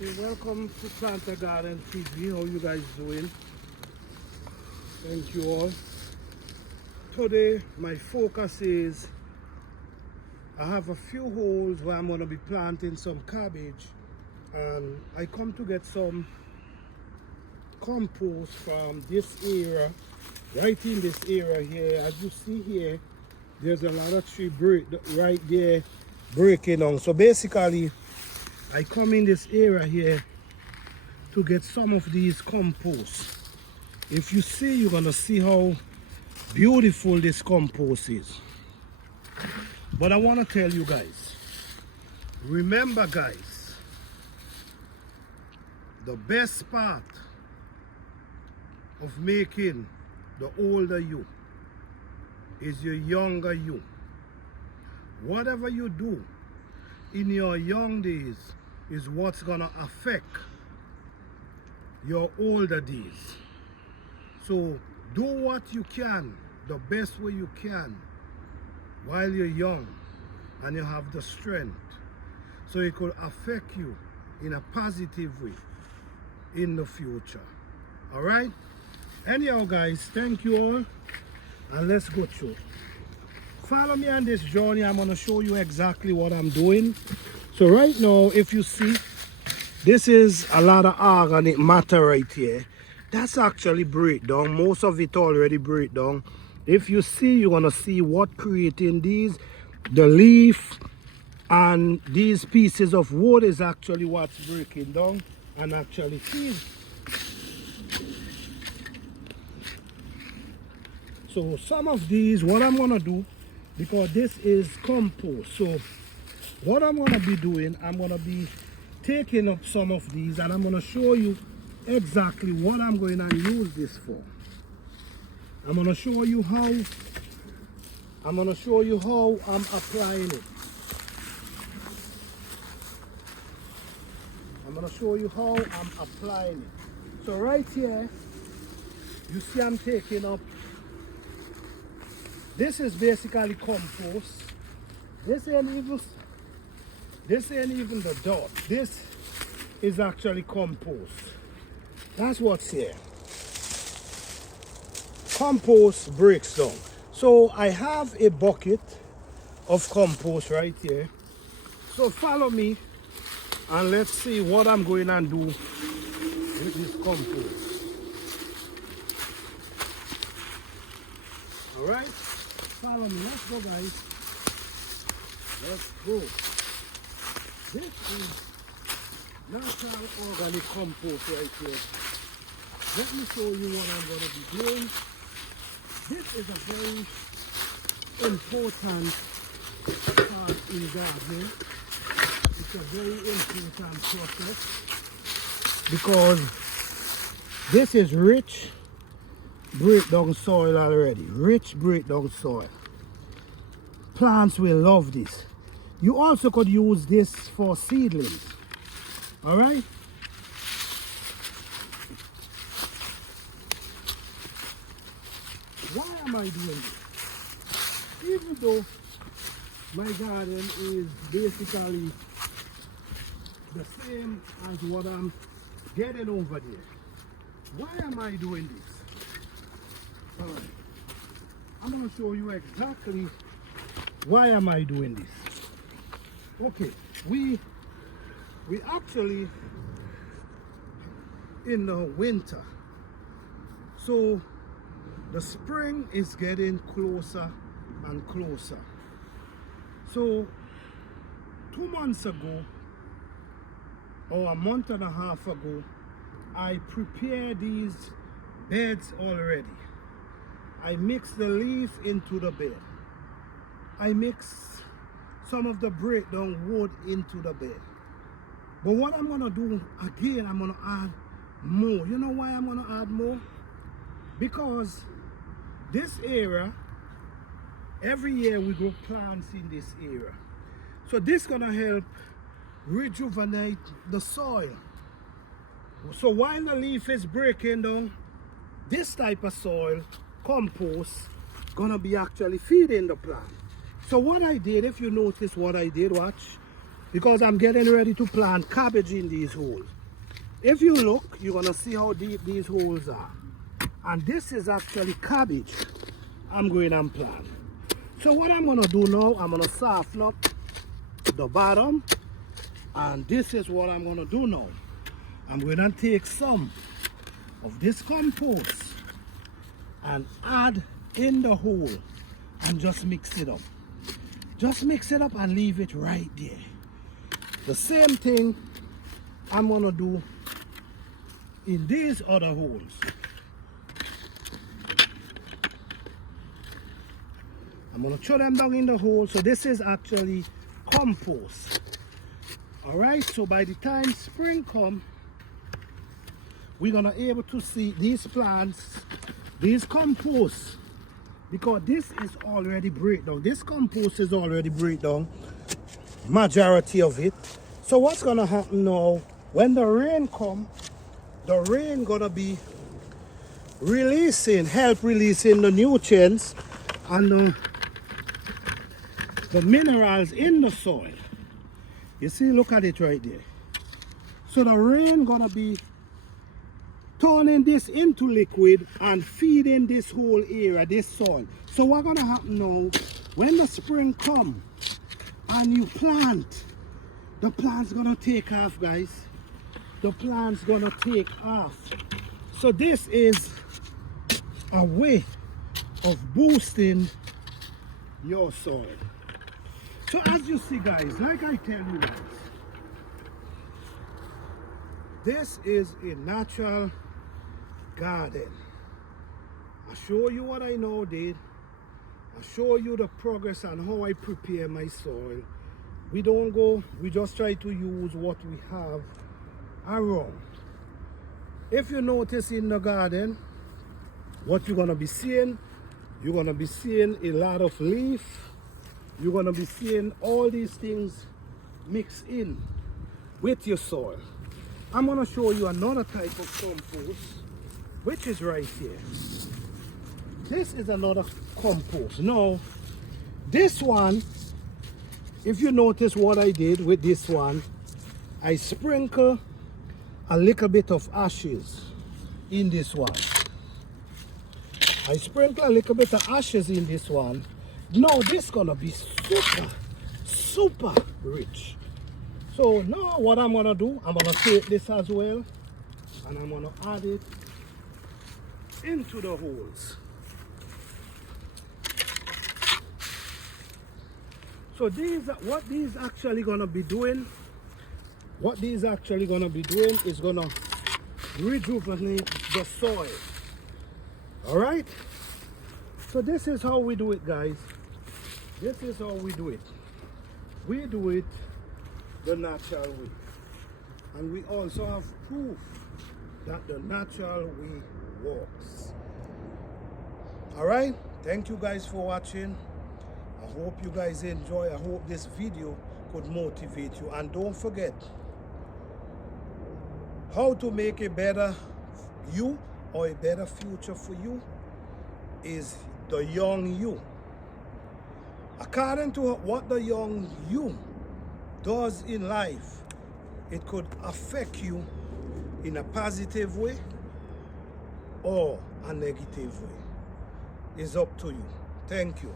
Okay, welcome to Planter Garden TV. How you guys doing? Thank you all. Today my focus is I have a few holes where I'm going to be planting some cabbage, and I come to get some compost from this area, right in this area here. As you see here, there's a lot of tree right there breaking down. So basically I come in this area here to get some of these compost. If you see, you're gonna see how beautiful this compost is. But I want to tell you guys, remember guys, the best part of making the older you is your younger you. Whatever you do in your young days is what's gonna affect your older days. So do what you can, the best way you can, while you're young and you have the strength, so it could affect you in a positive way in the future. All right? Anyhow guys, thank you all, and let's go through. Follow me on this journey. I'm going to show you exactly what I'm doing. So right now, if you see, this is a lot of organic matter right here. That's actually breakdown. Most of it already break down. If you see, you're going to see what creating these. The leaf and these pieces of wood is actually what's breaking down and actually feeds. So some of these, what I'm going to do, because this is compost, so what I'm going to be doing, I'm going to be taking up some of these and I'm going to show you exactly what I'm going to use this for. I'm going to show you how I'm applying it. I'm going to show you how I'm applying it. So right here, you see I'm taking up, this is basically compost. This ain't even the dot. This is actually compost. That's what's here. Compost breaks down. So I have a bucket of compost right here. So follow me and let's see what I'm going to do with this compost. All right? Follow me. Let's go, guys. Let's go. This is natural organic compost right here. Let me show you what I'm going to be doing. This is a very important part in gardening. It's a very important process because this is rich breakdown soil already. Rich breakdown soil. Plants will love this. You also could use this for seedlings. Alright? Why am I doing this? Even though my garden is basically the same as what I'm getting over there, why am I doing this? Alright, I'm going to show you exactly why am I doing this. Okay, we actually in the winter, so the spring is getting closer and closer. So 2 months ago or a month and a half ago, I prepared these beds already. I mixed the leaf into the bed. I mixed some of the breakdown wood into the bed. But what I'm going to do again, I'm going to add more. You know why I'm going to add more? Because this area, every year we grow plants in this area. So this is going to help rejuvenate the soil. So while the leaf is breaking down, this type of soil, compost, gonna be actually feeding the plant. So what I did, if you notice what I did, watch, because I'm getting ready to plant cabbage in these holes. If you look, you're gonna see how deep these holes are. And this is actually cabbage I'm going and plant. So what I'm gonna do now, I'm gonna soften up the bottom, and this is what I'm gonna do now. I'm gonna take some of this compost and add in the hole and just mix it up. Just mix it up and leave it right there. The same thing I'm gonna do in these other holes. I'm gonna throw them down in the hole. So this is actually compost. All right, so by the time spring come, we're gonna able to see these plants, these compost, because this is already breakdown. This compost is already breakdown, majority of it. So what's gonna happen now, when the rain come, the rain gonna be help releasing the nutrients and the minerals in the soil. You see, look at it right there. So the rain gonna be turning this into liquid and feeding this whole area, this soil. So what's gonna happen now, when the spring come and you plant, the plant's gonna take off, guys. The plant's gonna take off. So this is a way of boosting your soil. So as you see, guys, like I tell you guys, this is a natural garden. I show you what I now did. I show you the progress and how I prepare my soil. We don't go, we just try to use what we have around. If you notice in the garden, what you're gonna be seeing a lot of leaf. You're gonna be seeing all these things mixed in with your soil. I'm gonna show you another type of compost, which is right here. This is another compost. Now, this one, if you notice what I did with this one, I sprinkle a little bit of ashes in this one. I sprinkle a little bit of ashes in this one. Now this gonna be super rich. So now what I'm gonna do, I'm gonna take this as well and I'm gonna add it into the holes. So what these actually gonna be doing is gonna rejuvenate the soil. All right, so this is how we do it, guys. This is how we do it. We do it the natural way, and we also have proof that the natural way works. All right, thank you guys for watching. I hope you guys enjoy. I hope this video could motivate you, and don't forget, how to make a better you or a better future for you is the young you. According to what the young you does in life, it could affect you in a positive way or a negative way. It's up to you. Thank you.